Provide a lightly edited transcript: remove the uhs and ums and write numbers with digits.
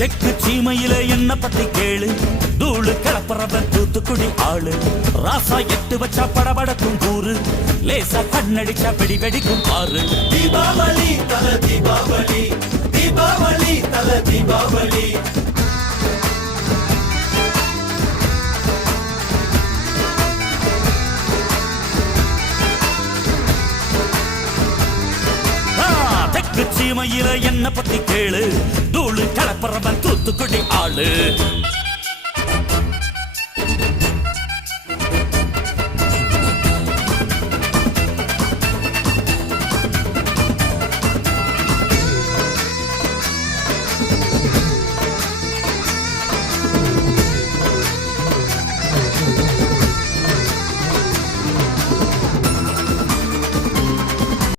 தெற்கு சீமையில என்ன பத்தி கேளு, தூளு கிளப்புறவன் தூத்துக்குடி ஆளு. ராசா எட்டு வச்சா படபடக்கும் கூறு, லேசா கண்ணடிச்சா வெடி வெடிக்கும் பாரு. தீபாவளி தல தீபாவளி, தீபாவளி தல தீபாவளி. தெற்கு சீமையில என்ன பத்தி கேளு, தூளு கிளப்புறவன் தூத்துக்குடி ஆளு.